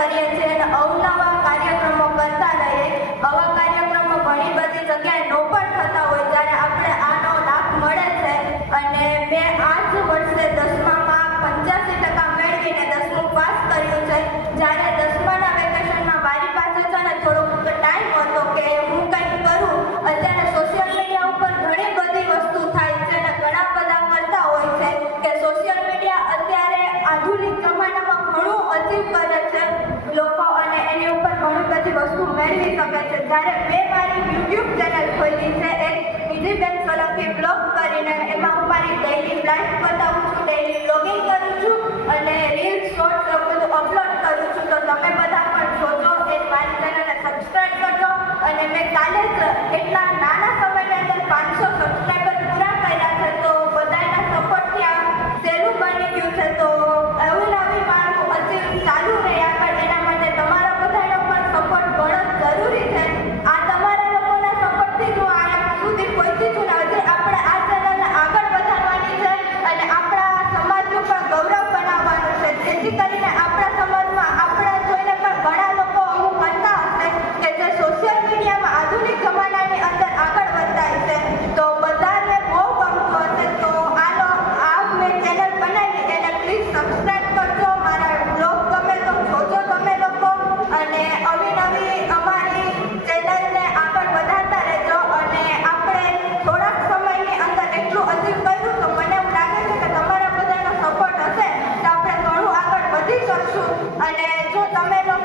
કરીએ છીએ અને અવનવા કાર્યક્રમો કરતા રહીએ. આવા કાર્યક્રમો ઘણી બધી જગ્યાએ નો પણ થતા હોય જ્યારે આપણે આનો લાભ મળે છે. અને મેં આ જ વર્ષે 10મામાં 85% મેળવીને 10મું પાસ કર્યું છે. જ્યારે 10માના વેકેશનમાં મારી પાસે છે ને થોડોક ટાઈમ હતો કે હું કંઈક કરું. અત્યારે સોશિયલ મીડિયા ઉપર ઘણી બધી વસ્તુ થાય છે અને ઘણા બધા કરતા હોય છે કે સોશિયલ મીડિયા અત્યારે આધુનિક જમાનામાં ઘણું અચીવ કરે છે લોકો અને એની ઉપર ઘણી બધી વસ્તુ મેળવી શકે છે. જ્યારે મેં મારી યુટ્યુબ ચેનલ ખોલી છે એક નિધિબેન સોલંકી બ્લોગ કરીને, એમાં હું મારી ડેઇલી લાઈફ બતાવું છું, ડેઇલી બ્લોગિંગ કરું છું અને રીલ્સ શોર્ટ્સ બધું અપલોડ કરું છું. તો તમે બધા પણ જોજો, એ મારી ચેનલને સબસ્ક્રાઈબ કરજો. અને મેં કાલે જ એટલા નાના સમયની અંદર 500 સબસ્ક્રાઈબર પૂરા કર્યા છે. તો બધાના સપોર્ટથી આ સહેલું બની ગયું છે. તો એવું નવી મારું અચીવ ચાલુ રહે આગળ, એના માટે તમારા બધાનો પણ સપોર્ટ ઘણો જ જરૂરી છે. આ તમારા લોકોના સપોર્ટથી જ હું આ સુધી પહોંચી છું ને હજી આપણે આ ચેનલને આગળ વધારવાની છે અને આપણા સમાજનું પણ ગૌરવ બનાવવાનું છે. જેથી કરીને આપણા સમાજમાં આપણા જોઈને પણ ઘણા લોકો આવું કરતા હશે કે જે સોશિયલ મીડિયામાં આધુનિક જમાનાની અંદર આગળ વધતા છે. તો બધાને બહુ ગમતું હશે. તો આ મેં ચેનલ બનાવી એને પ્લીઝ સબસ્ક્રાઈબ કરજો. મારા બ્લોગ ગમે તો જોજો તમે લોકો અને નવી અમારી ચેનલને આગળ વધારતા રહેજો. અને આપણે થોડાક સમયની અંદર એટલું અચીવ કર્યું તો મને એવું લાગે છે કે તમારા બધાનો સપોર્ટ હશે તો આપણે ઘણું આગળ વધી શકશું. અને જો તમે લોકો